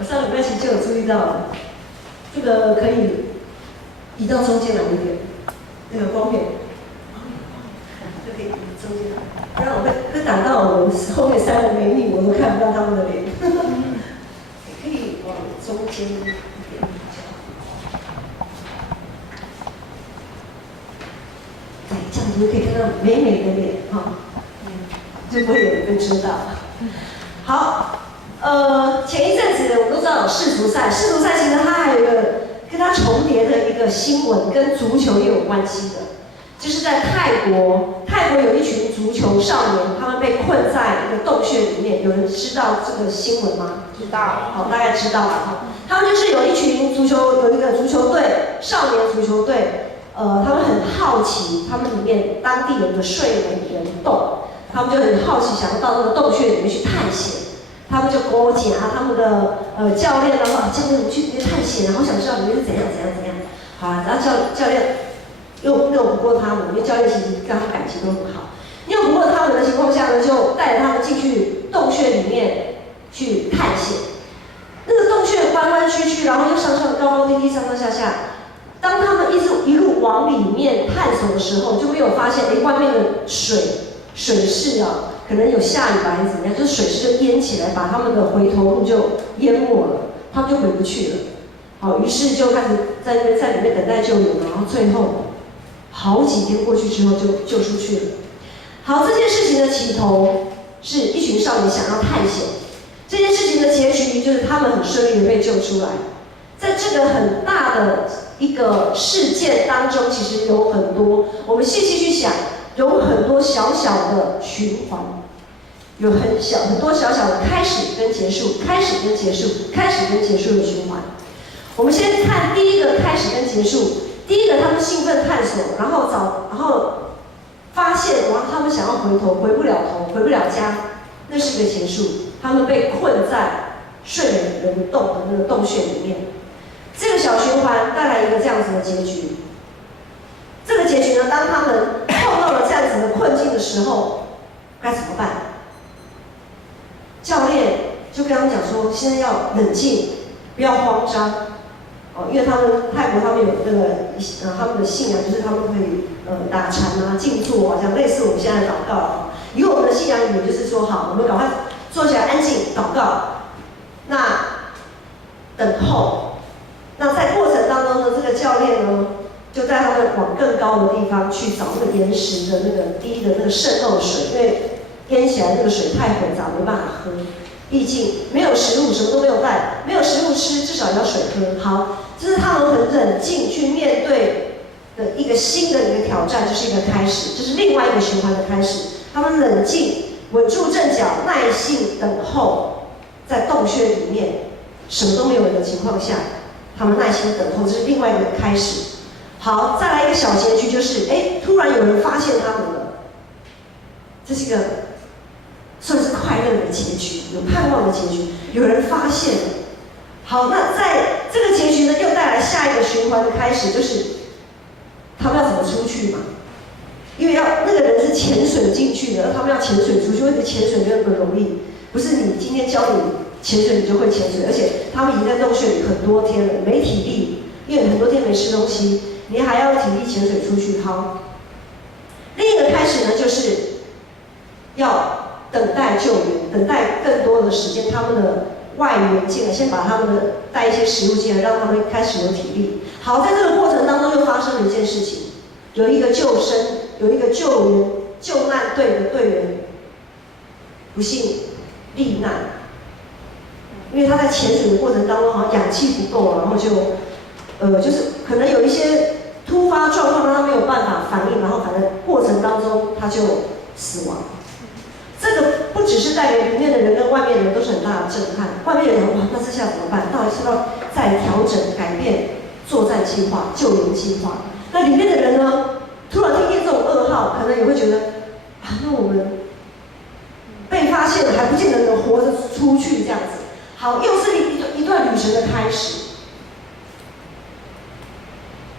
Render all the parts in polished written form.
我上礼拜其实就有注意到，这个可以移到中间来一点，那个光片，就可以移中间来，不然我会挡到我们后面3位美女，我都看不到她们的脸。可以往中间一点比较好。对，这样你就可以看到美美的脸哈，就不会有人被遮到。好。前一阵子我们都知道有世足赛，世足赛其实它还有一个跟它重叠的一个新闻，跟足球也有关系的，就是在泰国有一群足球少年，他们被困在一个洞穴里面。有人知道这个新闻吗？知道。好，大概知道了哈。他们就是有一群有一个足球队，少年足球队，他们很好奇他们里面当地人的睡美人洞，他们就很好奇，想要到那个洞穴里面去探险。他们就勾结他们的教练啊，教练我们去里面探险，好想知道里面是怎样。好，然后教练拗不过他们，因为教练其实跟他们感情都很好。拗不过他们的情况下呢，就带着他们进去洞穴里面去探险。那个洞穴弯弯曲曲，然后又高低低，上下。当他们一路往里面探索的时候，就没有发现，外面的水势啊。可能有下雨吧，还是怎么样？就是水势就淹起来，把他们的回头路就淹没了，他们就回不去了。好，于是就开始在里面等待救援，然后最后好几天过去之后就救出去了。好，这件事情的起头是一群少年想要探险，这件事情的结局就是他们很顺利的被救出来。在这个很大的一个事件当中，其实有很多，我们细细去想。有很多小小的循环，有很多小小的开始跟结束的循环。我们先看第一个开始跟结束。第一个，他们兴奋探索，然后发现，然后他们想要回头，回不了头，回不了家，那是一个结束。他们被困在睡美人洞的那个洞穴里面。这个小循环带来一个这样子的结局。这个结局呢，当他们碰到了这样子的困境的时候，该怎么办？教练就跟他们讲说，现在要冷静，不要慌张，因为泰国他们有那个他们的信仰，就是他们可以打禅啊、静坐啊，这样类似我们现在的祷告。以我们的信仰语言就是说，好，我们赶快坐起来安静祷告，那等候。那在过程当中呢，这个教练呢，就带他们往更高的地方去找那个岩石的那个滴的那个渗漏水，因为淹起来那个水太混杂，没办法喝。毕竟没有食物，什么都没有带，没有食物吃，至少要水喝。好，这是他们很冷静去面对的一个新的一个挑战，就是一个开始，这是另外一个循环的开始。他们冷静，稳住阵脚，耐心等候，在洞穴里面什么都没有的情况下，他们耐心等候，这是另外一个开始。好，再来一个小结局，就是突然有人发现他们了，这是一个算是快乐的结局，有盼望的结局，有人发现了。好，那在这个结局呢，又带来下一个循环的开始，就是他们要怎么出去嘛？因为那个人是潜水进去的，他们要潜水出去，因为潜水没有那么容易，不是你今天教你潜水你就会潜水，而且他们已经在洞穴里很多天了，没体力，因为很多天没吃东西。你还要体力潜水出去。好，另一个开始呢，就是要等待救援，等待更多的时间，他们的外援进来，先把他们的带一些食物进来，让他们开始有体力。好，在这个过程当中又发生了一件事情，有一个救难队的队员不幸罹难，因为他在潜水的过程当中好像氧气不够，然后就是可能有一些突发状况让他没有办法反应，然后反正过程当中他就死亡。这个不只是带给里面的人跟外面的人都是很大的震撼。外面的人哇，那这下怎么办？到底是要再调整、改变作战计划、救援计划？那里面的人呢，突然听见这种噩耗，可能也会觉得那我们被发现了，还不见得能活着出去这样子。好，又是一段旅程的开始。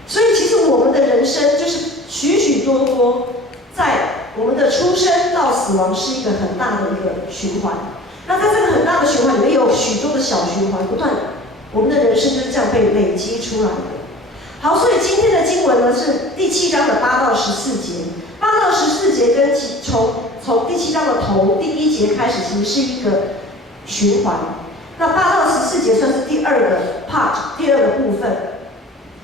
所以其实我们的人生就是许许多多，在我们的出生到死亡是一个很大的一个循环。那在这个很大的循环里面，有许多的小循环不断，我们的人生就是这样被累积出来的。好，所以今天的经文呢是第7章的8到14节，8到14节跟从第7章的头第1节开始，其实是一个循环。那8到14节算是第二个 part， 第二个部分。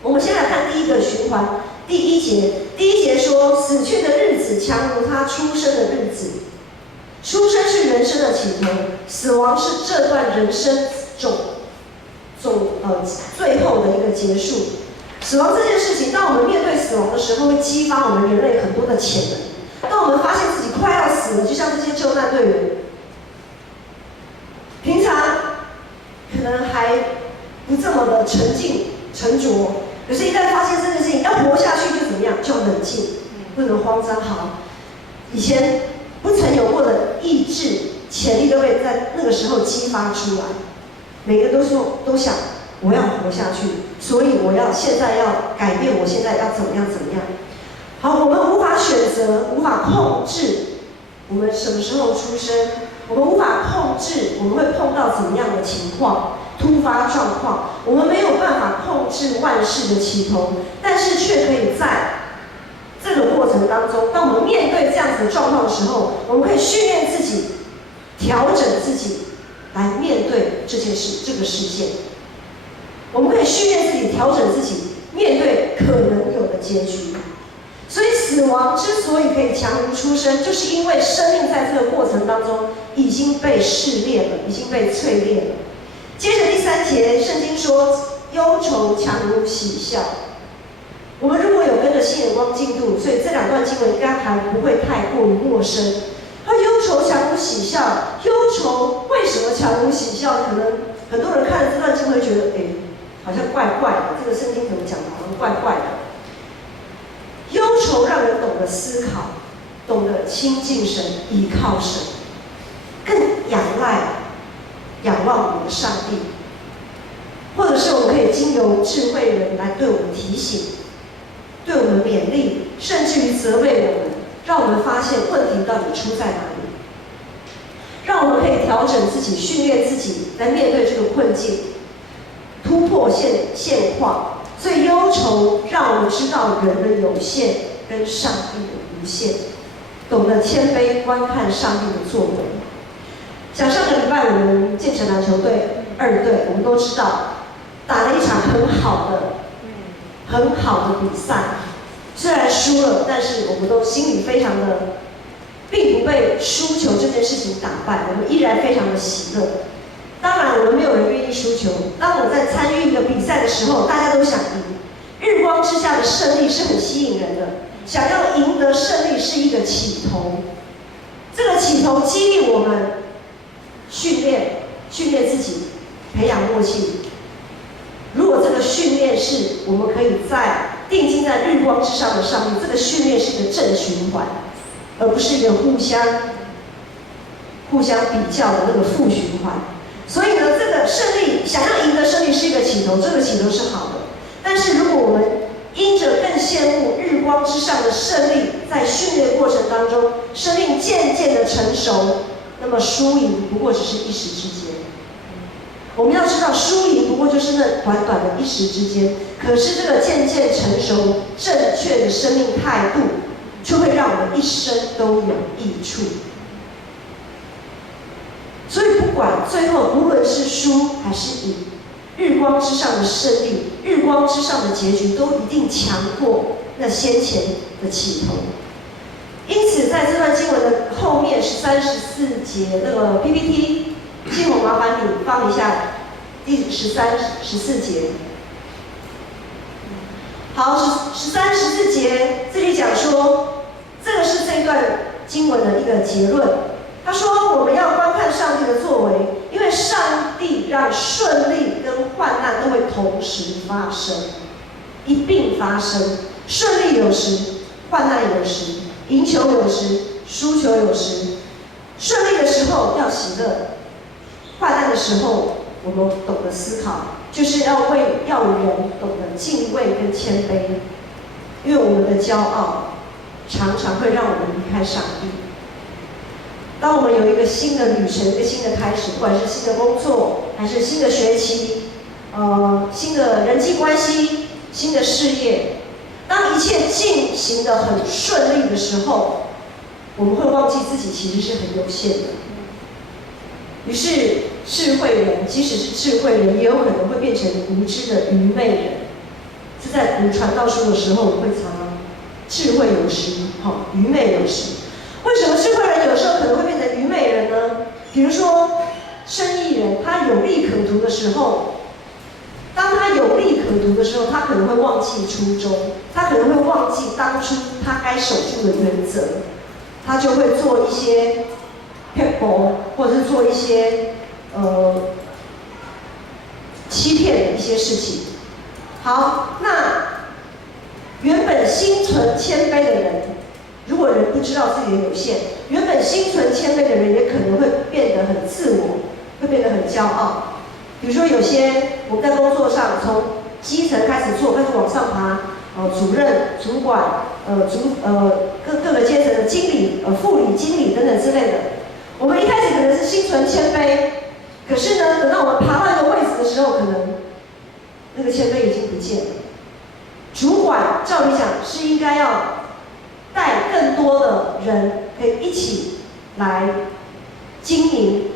我们先来看第一个循环，第1节。第1节说，死去的日子强如他出生的日子。出生是人生的起头，死亡是这段人生最后的一个结束。死亡这件事情，当我们面对死亡的时候，会激发我们人类很多的潜能。当我们发现自己快要死了，就像这些救难队员，平常可能还不这么的沉静沉着，可是一旦发现这件事情要活下去，就怎么样？就要冷静，不能慌张。好，以前不曾有过的意志、潜力都会在那个时候激发出来。每个都想我要活下去，所以现在要改变，我现在要怎么样？好，我们无法选择，无法控制我们什么时候出生，我们无法控制我们会碰到怎么样的情况、突发状况，我们没有办法控制万事的起头，但是却可以在这个过程当中，当我们面对这样子的状况的时候，我们可以训练自己，调整自己，来面对这个事件。我们可以训练自己，调整自己，面对可能有的结局。所以死亡之所以可以强如出生，就是因为生命在这个过程当中已经被试炼了，已经被淬炼了。接着第3节，圣经说，忧愁强如喜笑。我们如果有跟着新眼光进度，所以这2段经文应该还不会太过于陌生。他忧愁强如喜笑，忧愁为什么强如喜笑？可能很多人看了这段经文会觉得，好像怪怪的，这个圣经怎么讲的，好像怪怪的。忧愁让人懂得思考，懂得亲近神，依靠神，更仰望我们的上帝，或者是我们可以经由智慧人来对我们提醒，对我们勉励，甚至于责备我们，让我们发现问题到底出在哪里，让我们可以调整自己，训练自己来面对这个困境，突破现况。所以忧愁让我们知道人的有限跟上帝的无限，懂得谦卑观看上帝的作为。像上个礼拜我们建成篮球队2队，我们都知道打了一场很好的比赛，虽然输了，但是我们都心里非常的，并不被输球这件事情打败，我们依然非常的喜乐。当然，我们没有人愿意输球。当我在参与一个比赛的时候，大家都想赢。日光之下的胜利是很吸引人的，想要赢得胜利是一个起头。这个起头激励我们训练自己，培养默契。如果这个训练是我们可以定睛在日光之上的上帝，这个训练是一个正循环，而不是一个互相比较的那个负循环。所以呢，这个胜利，想要赢得胜利是一个起头，这个起头是好的。但是如果我们因着更羡慕日光之上的胜利，在训练过程当中，生命渐渐的成熟，那么输赢不过只是一时之间。我们要知道，输赢不过就是那短短的一时之间。可是这个渐渐成熟、正确的生命态度，就会让我们一生都有益处。所以不管最后无论是输还是赢，日光之上的胜利，日光之上的结局都一定强过那先前的起头。因此在这段经文的后面13、14节那个 PPT， 信宏麻烦你放一下第13、14节。好，13、14节这里讲说，这个是这段经文的一个结论。他说：“我们要观看上帝的作为，因为上帝让顺利跟患难都会同时发生，一并发生。顺利有时，患难有时，赢球有时，输球有时。顺利的时候要喜乐，患难的时候我们懂得思考，就是要人懂得敬畏跟谦卑，因为我们的骄傲常常会让我们离开上帝。”当我们有一个新的旅程、一个新的开始，不管是新的工作，还是新的学期，新的人际关系、新的事业，当一切进行得很顺利的时候，我们会忘记自己其实是很有限的。于是，智慧人，即使是智慧人，也有可能会变成无知的愚昧人。是在读传道书的时候，我们会常常智慧有时，愚昧有时。为什么智慧人有时候可能会变成愚昧人呢？比如说，生意人，他有利可图的时候，当他有利可图的时候，他可能会忘记初衷，他可能会忘记当初他该守住的原则，他就会做一些骗博，或者是做一些欺骗的一些事情。好，那原本心存谦卑的人，如果人不知道自己的有限，原本心存谦卑的人也可能会变得很自我，会变得很骄傲。比如说有些我在工作上从基层开始做，开始往上爬，主任、主管，各个阶层的经理、副理、经理等等之类的。我们一开始可能是心存谦卑，可是呢，等到我们爬到一个位置的时候，可能那个谦卑已经不见了。主管照理讲是应该要带更多的人可以一起来经营，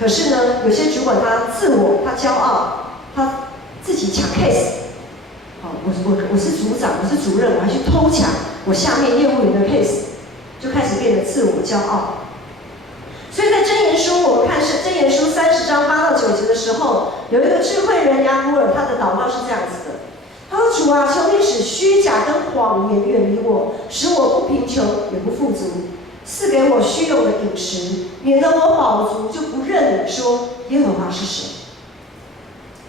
可是呢，有些主管他自我，他骄傲，他自己抢 case。我是组长，我是主任，我还去偷抢我下面业务员的 case， 就开始变得自我骄傲。所以在箴言书，我们看是箴言书30章8到9节的时候，有一个智慧人雅古尔，他的祷告是这样子的：他说：“主啊，求你使虚假跟谎言远离我，使我不贫穷也不富足，赐给我虚用的饮食，免得我饱足就不认你说耶和华是神。”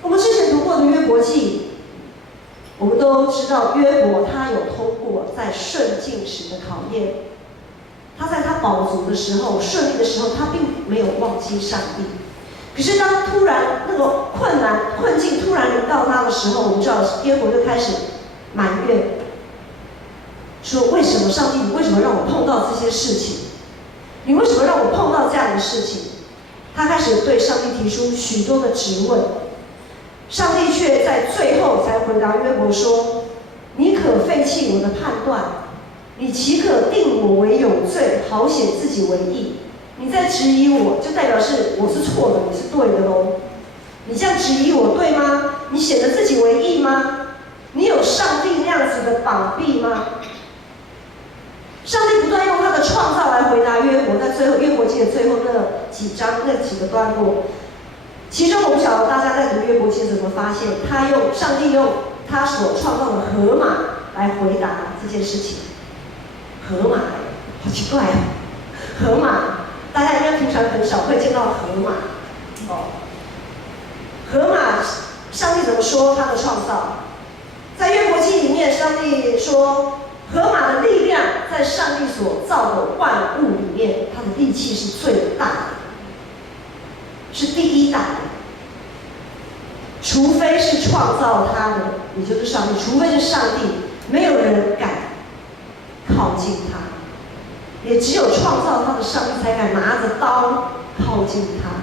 我们之前读过的约伯记，我们都知道约伯他有通过在顺境时的考验。他在他饱足的时候、顺利的时候，他并没有忘记上帝。可是当突然那个困境突然临到他的时候，我们知道约伯就开始埋怨，说：“为什么上帝？你为什么让我碰到这些事情？你为什么让我碰到这样的事情？”他开始对上帝提出许多的质问，上帝却在最后才回答约伯说：“你可废弃我的判断。你岂可定我为有罪，好显自己为义？你在质疑我，就代表是我是错的，你是对的喽。你这样质疑我对吗？你显得自己为义吗？你有上帝那样子的膀臂吗？”上帝不断用他的创造来回答约伯，在最后约伯记的最后那几个段落，其中我不晓得大家在读约伯记怎么发现，上帝用他所创造的河马来回答这件事情。河马，好奇怪啊！河马，大家应该平常很少会见到河马。河马，上帝怎么说他的创造？在约伯记里面，上帝说，河马的力量在上帝所造的万物里面，它的力气是最大的，是第一大的。除非是创造它的，也就是上帝，除非是上帝，没有人敢靠近他，也只有创造他的上帝才敢拿着刀靠近他。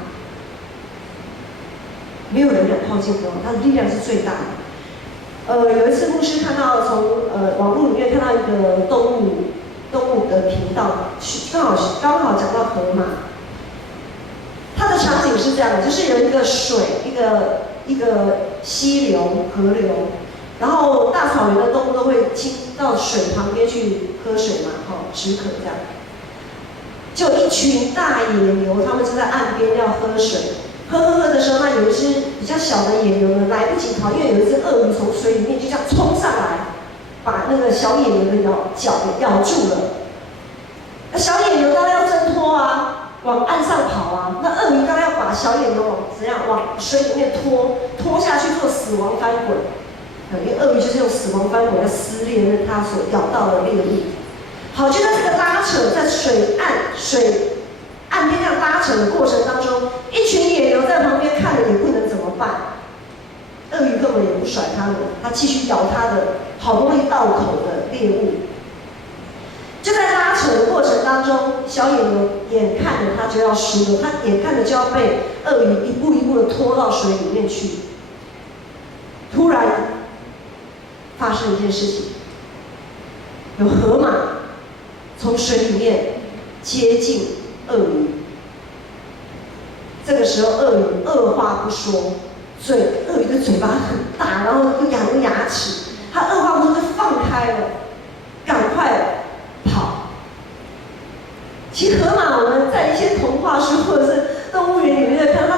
没有人敢靠近他，他的力量是最大的。有一次牧师看到从网络里面看到一个动物的频道，刚好讲到河马。它的场景是这样的，就是有一个水，一个溪流、河流。然后大草原的动物都会亲到水旁边去喝水嘛，止渴这样。就一群大野牛，它们就在岸边要喝水，喝的时候，那有一只比较小的野牛呢，来不及逃，因为有一只鳄鱼从水里面就这样冲上来，把那个小野牛的脚给咬住了。那小野牛当然要挣脱啊，往岸上跑啊。那鳄鱼当然要把小野牛往水里面拖下去做死亡翻滚。因为鳄鱼就是用死亡翻滚来撕裂它所咬到的猎物。好，就在这个拉扯，在水岸边这样拉扯的过程当中，一群野牛在旁边看了也不能怎么办。鳄鱼根本也不甩它们，它继续咬它的好不容易到口的猎物。就在拉扯的过程当中，小野牛眼看着他就要输了，他眼看着就要被鳄鱼一步一步的拖到水里面去。突然发生一件事情，有河马从水里面接近鳄鱼。这个时候，鳄鱼二话不说，鳄鱼的嘴巴很大，然后又有牙齿，它二话不说就放开了，赶快跑。其实河马我们在一些童话书或者是动物园里面看，它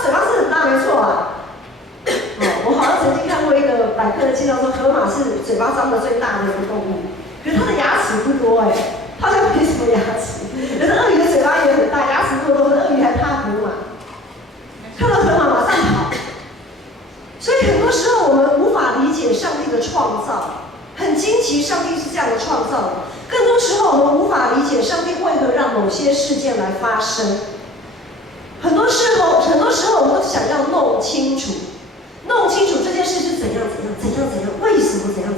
嘴巴是很大，没错啊。我好像曾经看过一个百科的介绍说，河马是嘴巴张得最大的一个动物，可是它的牙齿不多它好像没什么牙齿。可是鳄鱼的嘴巴也很大，牙齿多，鳄鱼还怕河马。看到河马马上跑，所以很多时候我们无法理解上帝的创造，很惊奇上帝是这样的创造的。更多时候我们无法理解上帝为何让某些事件来发生。很多时候我们都想要弄清楚这件事是怎样，为什么怎样。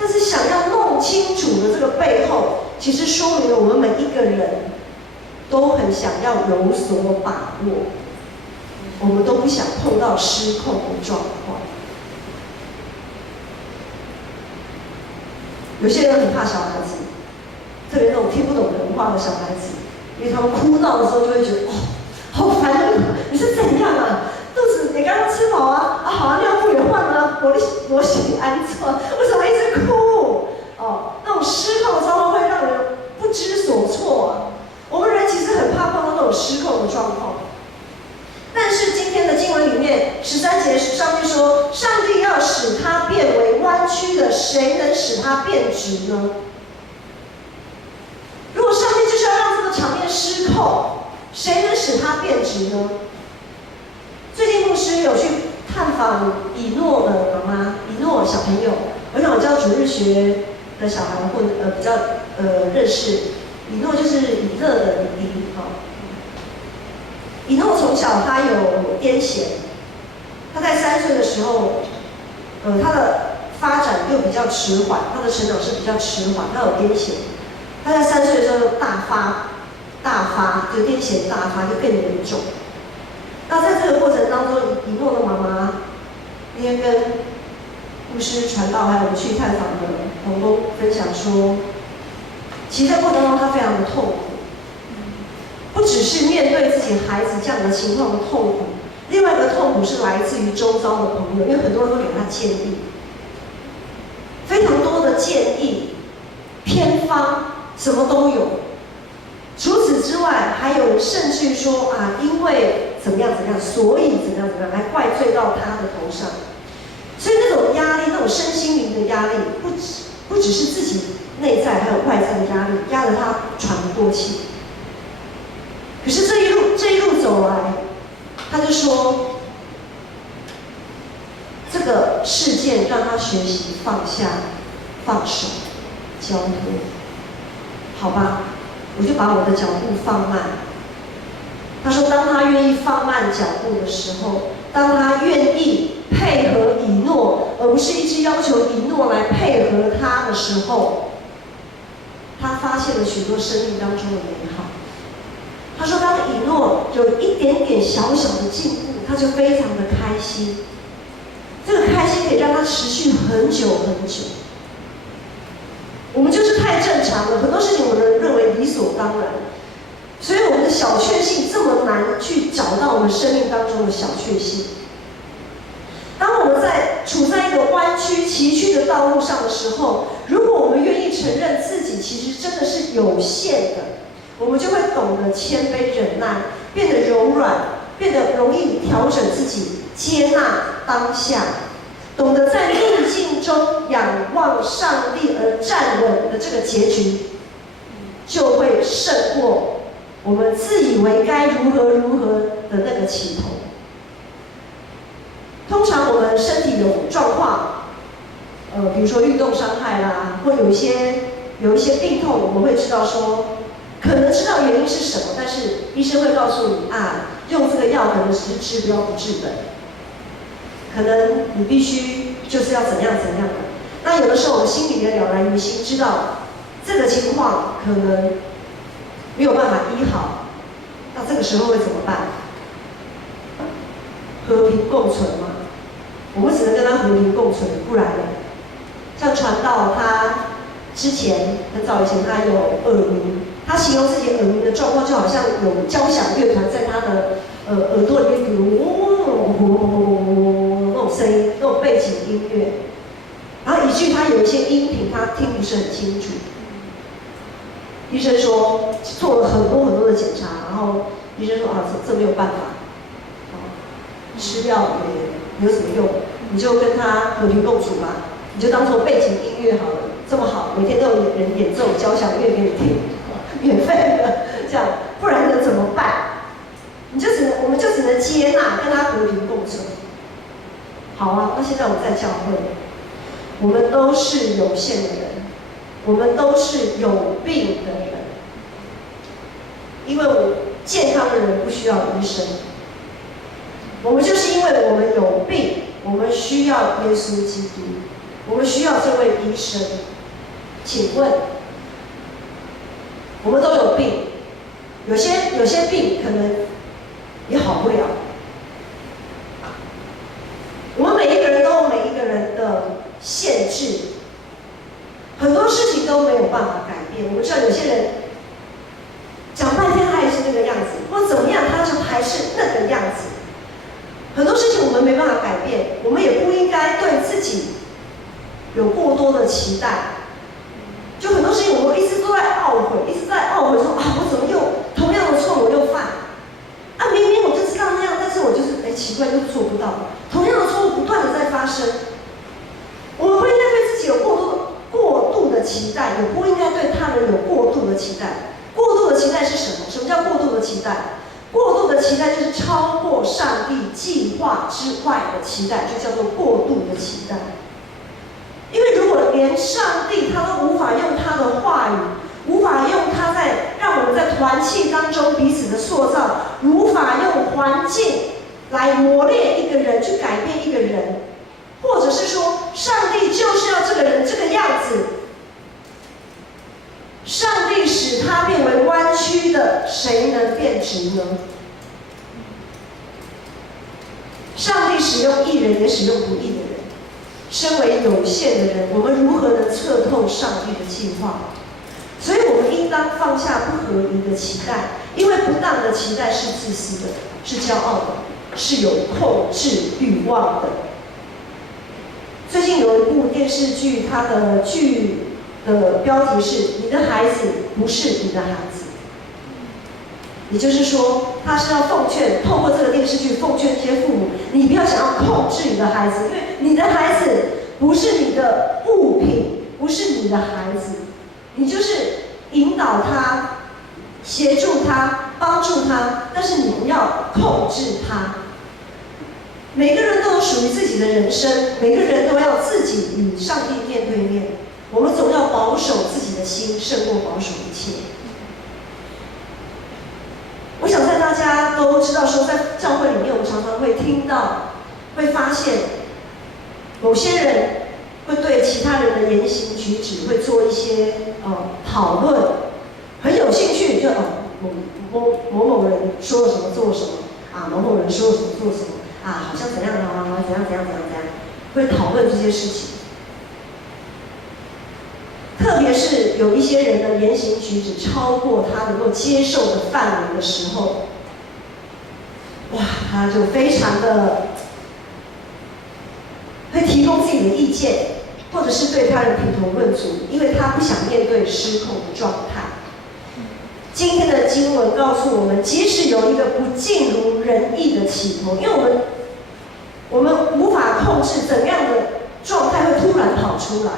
但是想要弄清楚的这个背后，其实说明了我们每一个人都很想要有所把握。我们都不想碰到失控的状况。有些人很怕小孩子，特别那种听不懂人话的小孩子，因为他们哭闹的时候就会觉得好烦啊！你是怎样啊？肚子也刚刚吃饱啊？好啊，尿布也换了，我洗安装，为什么一直哭？那种失控的状况会让人不知所措我们人其实很怕碰到那种失控的状况。但是今天的经文里面13节，上帝说：“上帝要使它变为弯曲的，谁能使它变直呢？”如果上帝就是要让这个场面失控，谁能使它变直呢？最近牧师有去探访以诺的妈妈，以诺小朋友，我想我教主日学的小孩比较认识，以诺就是以勒的弟弟以诺从小他有癫痫，他在3岁的时候，他的发展又比较迟缓，他的成长是比较迟缓，他有癫痫，他在3岁的时候大发，就癫痫大发，就更严重。那在这个过程当中，以诺的妈妈那天跟牧师传道，还有去探访的同工分享说，其实在过程当中他非常的痛苦。不只是面对自己孩子这样的情况的痛苦，另外一个痛苦是来自于周遭的朋友，因为很多人都给他建议，非常多的建议、偏方，什么都有。除此之外，还有人甚至说因为怎么样，所以怎么样，来怪罪到他的头上。所以那种压力，那种身心灵的压力，不只是自己内在，还有外在的压力，压得他喘不过气。可是这一路走来，他就说，这个事件让他学习放下、放手、交托。好吧，我就把我的脚步放慢。他说，当他愿意放慢脚步的时候，当他愿意配合以诺，而不是一直要求以诺来配合他的时候，他发现了许多生命当中的美好。他说，当以诺有一点点小小的进步，他就非常的开心。这个开心可以让他持续很久很久。我们就是太正常了，很多事情我们认为理所当然，所以我们的小确幸这么难去找到我们生命当中的小确幸。当我们处在一个弯曲崎岖的道路上的时候，如果我们愿意承认自己其实真的是有限的，我们就会懂得谦卑忍耐，变得柔软，变得容易调整自己，接纳当下，懂得在逆境中仰望上帝而站稳的这个结局，就会胜过我们自以为该如何的那个起头。通常我们身体有状况，比如说运动伤害啦，或有一些病痛，我们会知道说，可能知道原因是什么，但是医生会告诉你用这个药可能只是治标不治本，可能你必须就是要怎样的。那有的时候我们心里也了然于心，知道这个情况可能没有办法医好，那这个时候会怎么办？和平共存吗？我们只能跟他和平共存，不然呢？像传道他之前很早以前他有耳鸣，他形容自己耳鸣的状况就好像有交响乐团在他的耳朵里面，比如那种声音，那种背景音乐，然后以至于他有一些音频他听不是很清楚。医生说做了很多的检查，然后医生说啊这没有办法，吃药也没有什么用，你就跟他和平共处吧，你就当做背景音乐好了，这么好，每天都有人演奏交响乐给你听，免费的，这样，不然能怎么办？我们就只能接纳，跟他和平共存。好啊，那现在我们在教会，我们都是有限的人，我们都是有病的人，因为健康的人不需要医生。我们就是因为我们有病，我们需要耶稣基督，我们需要这位医生。请问，我们都有病，有些病可能也好不了。我们每一个人都有每一个人的限制，很多事情都没有办法改变。我们知道有些人讲半天他也是那个样子，或怎么样他就还是那个样子。很多事情我们没办法改变，我们也不应该对自己有过多的期待。就很多事情我们一直都在懊悔，一直在懊悔说啊，我怎么又同样的错我又犯？啊，明明我就知道那样，但是我就是奇怪，就是做不到。同样的错误不断的在发生，我们不应该对自己有过度的期待，也不应该对他人有过度的期待。过度的期待是什么？什么叫过度的期待？过度的期待就是超过上帝计划之外的期待，就叫做过度的期待。因为如果连上帝他都无法用他的话语，无法用他在让我们在团契当中彼此的塑造，无法用环境来磨练一个人，去改变一个人，或者是说上帝就是要这个人这个样子，上帝使他变为弯曲的，谁能变直呢？上帝使用义人，也使用不义的人。身为有限的人，我们如何能测透上帝的计划？所以我们应当放下不合宜的期待，因为不当的期待是自私的，是骄傲的，是有控制欲望的。最近有一部电视剧，它的剧的标题是“你的孩子不是你的孩子”，也就是说，他是要奉劝，透过这个电视剧奉劝这些父母，你不要想要控制你的孩子，因为你的孩子不是你的物品，不是你的孩子，你就是引导他、协助他、帮助他，但是你不要控制他。每个人都有属于自己的人生，每个人都要自己与上帝面对面。我们总要保守自己的心，胜过保守一切。我想在大家都知道说，在教会里面，我们常常会听到、会发现，某些人会对其他人的言行举止会做一些讨论，很有兴趣，就某人说了什么做了什么啊，某人说了什么做了什么啊，好像怎样啊，怎样，会讨论这些事情。特别是有一些人的言行举止超过他能够接受的范围的时候，哇，他就非常的会提供自己的意见，或者是对他人评头论足，因为他不想面对失控的状态。今天的经文告诉我们，即使有一个不尽如人意的起头，因为我们无法控制怎样的状态会突然跑出来。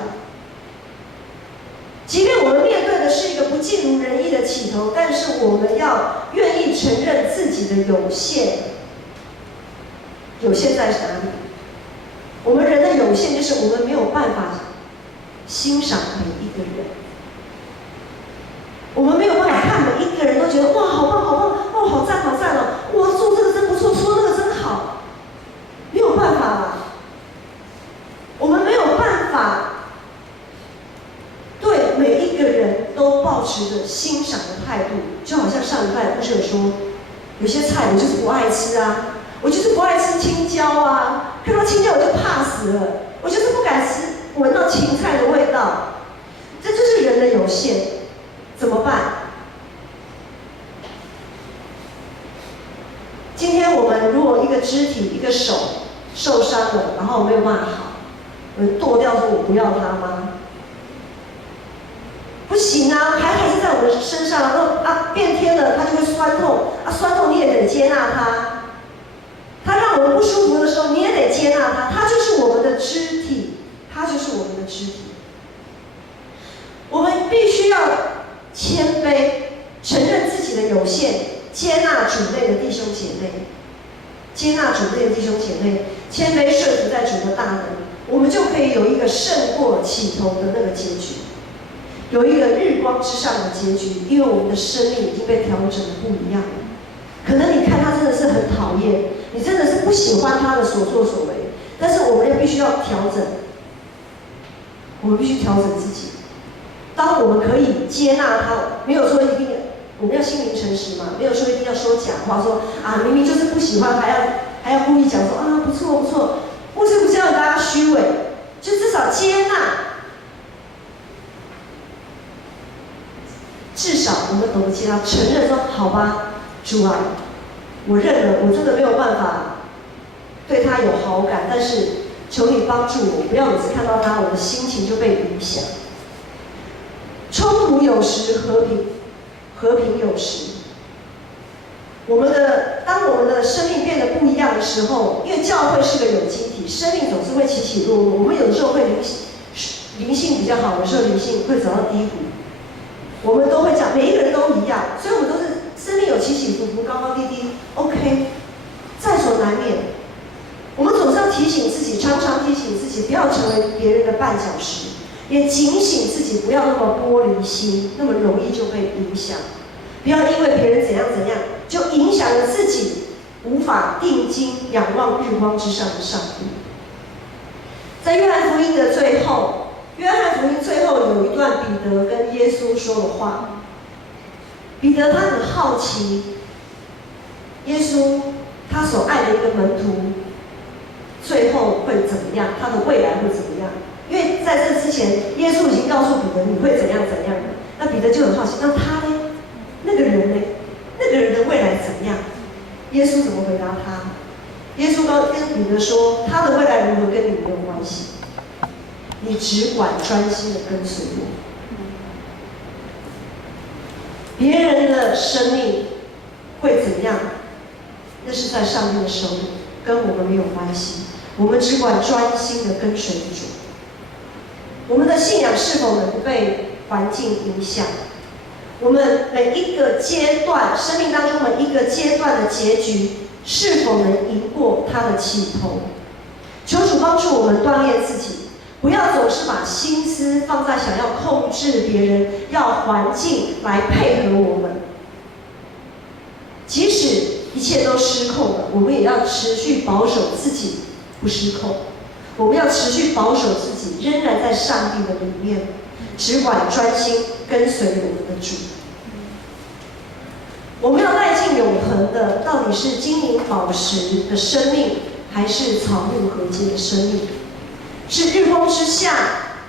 即便我们面对的是一个不尽如人意的起头，但是我们要愿意承认自己的有限。有限在哪里？我们人的有限就是我们没有办法欣赏每一个人，我们没有办法看每一个人都觉得哇好棒好棒哦好赞好赞哦，哇做这个真不错，说那个真好，没有办法啦，我们没有办法对每一个人都抱持着欣赏的态度，就些菜我就是不爱吃啊，我就是不爱吃青椒啊，看到青椒我就怕死了，我就是不敢吃闻到芹菜的味道。这就是人的有限，怎么办？今天我们如果一个肢体、一个手受伤了，然后没有办法好，我们剁掉说我不要它吗？不行啊，还是在我们身上，然后变天了，它就会酸痛酸痛你也得接纳它。它让我们不舒服的时候，你也得接纳它，它就是我们的肢体，它就是我们的肢体。我们必须要谦卑，承认自己的有限，接纳主内的弟兄姐妹，接纳主内的弟兄姐妹，谦卑顺服在主的大能，我们就可以有一个胜过起头的那个结局，有一个日光之上的结局，因为我们的生命已经被调整的不一样了。可能你看他真的是很讨厌，你真的是不喜欢他的所作所为，但是我们必须要调整，我们必须调整自己。当我们可以接纳他，没有说一定我们要心灵诚实嘛，没有说一定要说假话，说明明就是不喜欢，还要故意讲说不错不错，不是不是要大家虚伪，就至少接纳，至少我们懂得接纳，承认说好吧，主啊，我认了，我真的没有办法对他有好感，但是求你帮助我，不要每次看到他，我的心情就被影响。冲突有时，和平有时。当我们的生命变得不一样的时候，因为教会是个有机体，生命总是会起起落落。我们有的时候会灵性比较好，有时候灵性会走到低谷。我们都会讲，每一个人都一样，所以我们都是生命有起起伏伏，高高低低 ，OK， 在所难免。我们总是要提醒自己，常常提醒自己，不要成为别人的绊脚石。也警醒自己，不要那么玻璃心，那么容易就被影响。不要因为别人怎样怎样，就影响了自己，无法定睛仰望日光之上的上帝。在约翰福音的最后，约翰福音最后有一段彼得跟耶稣说的话。彼得他很好奇，耶稣他所爱的一个门徒，最后会怎么样？他的未来会怎么样？因为在这之前，耶稣已经告诉彼得你会怎样怎样的，那彼得就很好奇，那他呢？那个人呢？那个人的未来怎么样？耶稣怎么回答他？耶稣跟彼得说，他的未来如何跟你没有关系，你只管专心的跟随我。别人的生命会怎么样？那是在上帝的手里，跟我们没有关系。我们只管专心的跟随主。我们的信仰是否能不被环境影响？我们每一个阶段，生命当中每一个阶段的结局，是否能赢过它的起头？求主帮助我们锻炼自己，不要总是把心思放在想要控制别人，要环境来配合我们。即使一切都失控了，我们也要持续保守自己不失控。我们要持续保守自己，仍然在上帝的里面，只管专心跟随我们的主。我们要带进永恒的，到底是金银宝石的生命，还是草木合结的生命？是日光之下，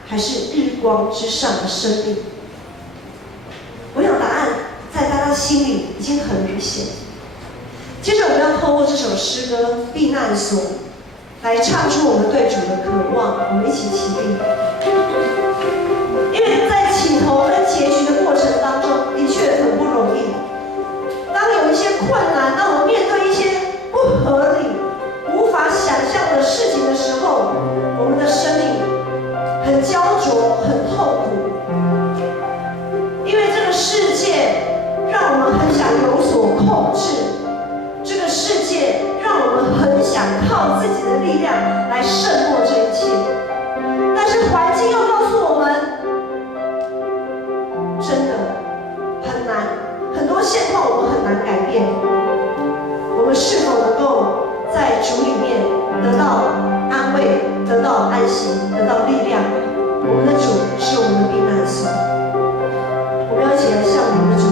还是日光之上的生命？我想答案在大家心里已经很明显。接着我们要透过这首诗歌《避难所》来唱出我们对主的渴望，我们一起起立。因为在起头跟结局的过程当中，的确很不容易。当有一些困难，当我们面对一些不合理、无法想象的事情的时候，我们的生命很焦灼、很痛苦。因为这个世界让我们很想有所控制，这个世界让我们很想靠自己的力量来胜过这一切，但是环境又告诉我们，真的很难，很多现况我们很难改变。我们是否能够在主里面得到安慰、得到安息、得到力量？我们的主是我们的避难所。我们要一起来向我们的主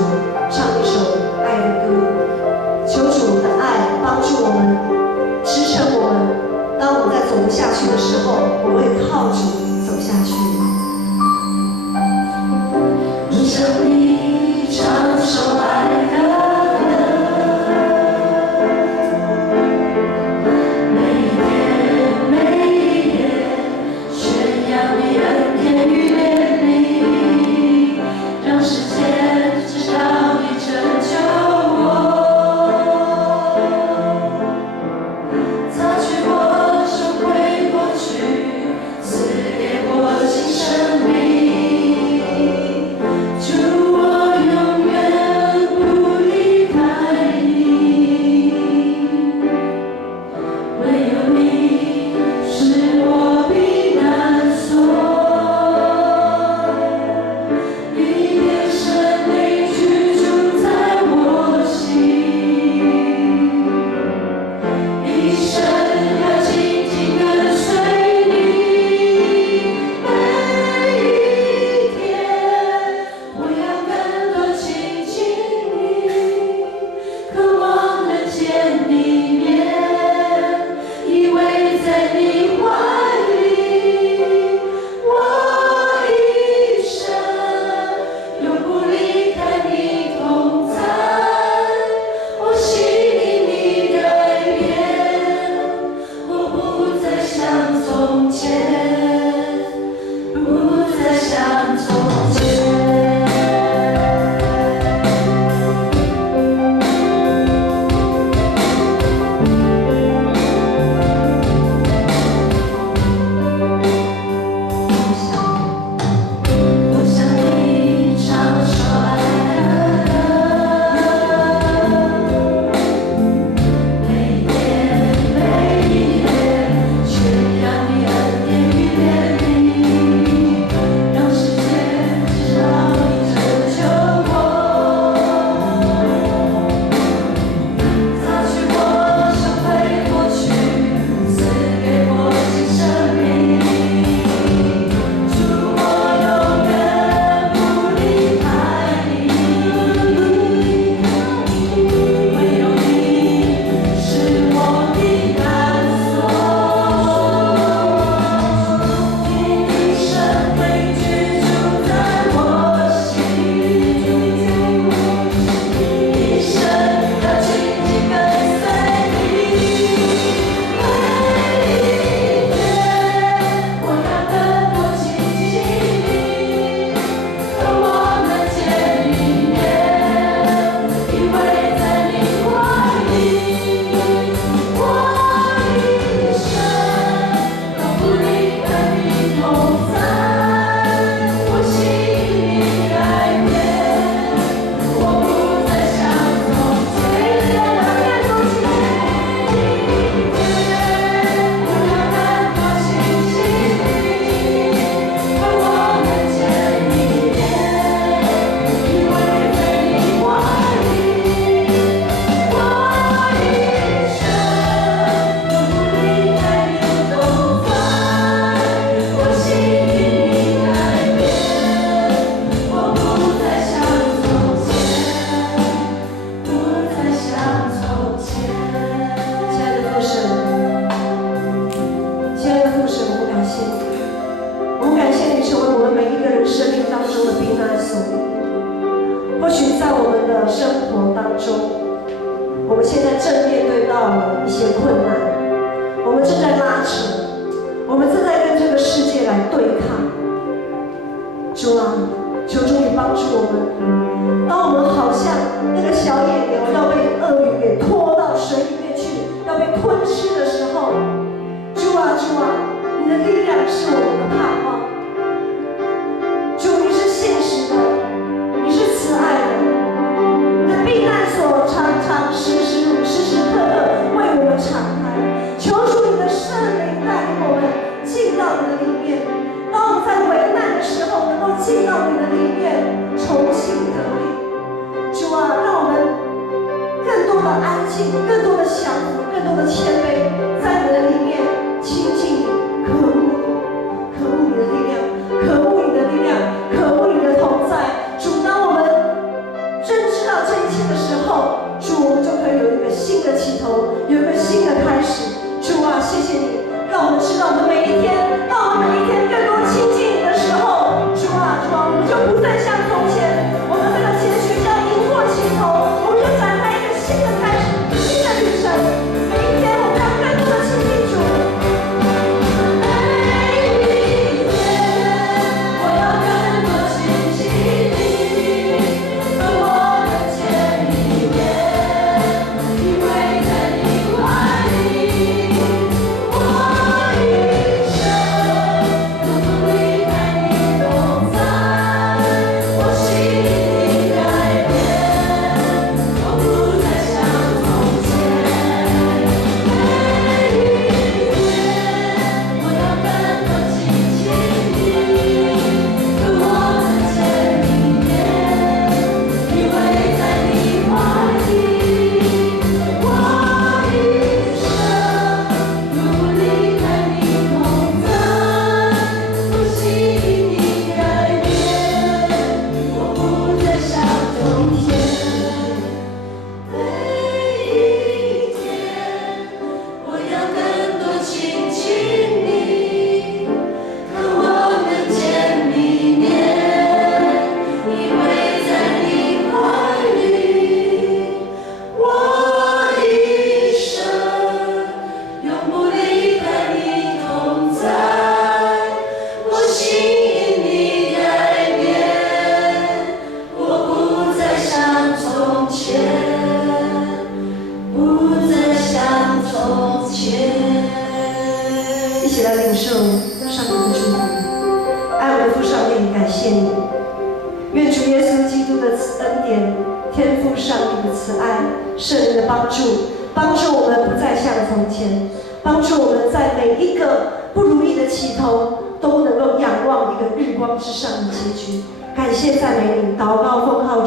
唱一首爱的歌，求主主走下去。你生命长守爱的歌，每一天每一夜宣扬你恩典与怜悯，让世界知道你拯救我。擦去我收回过去，赐给我新生命。主，我永远不离开你，唯有你是我避难所，你的生命居住在我心，一生要紧紧跟随你，每一天我要更多亲近你，渴望能见你面，依偎在你怀里，我一生永不离开你同在，我心因你改变，我不再像从前，不再像从前。我向你唱首爱的歌，每天每一夜宣扬你恩典与怜悯，让世界知道你拯救我。擦去我收回过去，赐给我新生命。主，我永远不离开你，唯有你是我避难所，你的生命居住在我心，一生要紧紧跟随你，每一天我要更多亲近你，渴望能见你面，依偎在你怀里，我一生都不离开你同在，我心因你改变，我不再像从前，每一天我要更多亲近你，渴望能见你面，依偎在你怀里，我一生都不离开你同在，我心因你改变，我不再像从前，不再像从前。亲爱的父神，亲爱的父神，我们感谢你，我们感谢你成为我们每一个人生命当中的避难所。或许在我们的生活当中，我们现在正面对到了一些困难，我们正在拉扯，我们正在跟这个世界来对抗。主啊，求主你帮助我们。当我们好像那个小野牛要被鳄鱼给拖到水里面去，要被吞吃的时候，主啊，主啊，你的力量是我们的盼望。主，你是信实的，你是慈爱的，你的避难所常常时时刻刻为我们敞开。求主你的圣灵带领我们进到你的里面，当我们在危难的时候，能够进到你的里面，重新得力。主啊，让我们更多的安静，更多的降服，更多的谦卑，在你的里面亲近你，渴慕你，渴慕你的力量，渴慕你的力量，渴慕你的同在。主，当我们真知道这一切的时候，主，我们就可以有一个新的起头，有一个新的开始。主啊，谢谢你，让我们知道我们每一天，让我们每一天来领受上帝的祝福。爱我的父上帝，感谢你。愿主耶稣基督的恩典、天父上帝的慈爱、圣灵的帮助，帮助我们不再像从前，帮助我们在每一个不如意的起头，都能够仰望一个日光之上的结局。感谢赞美你，祷告奉靠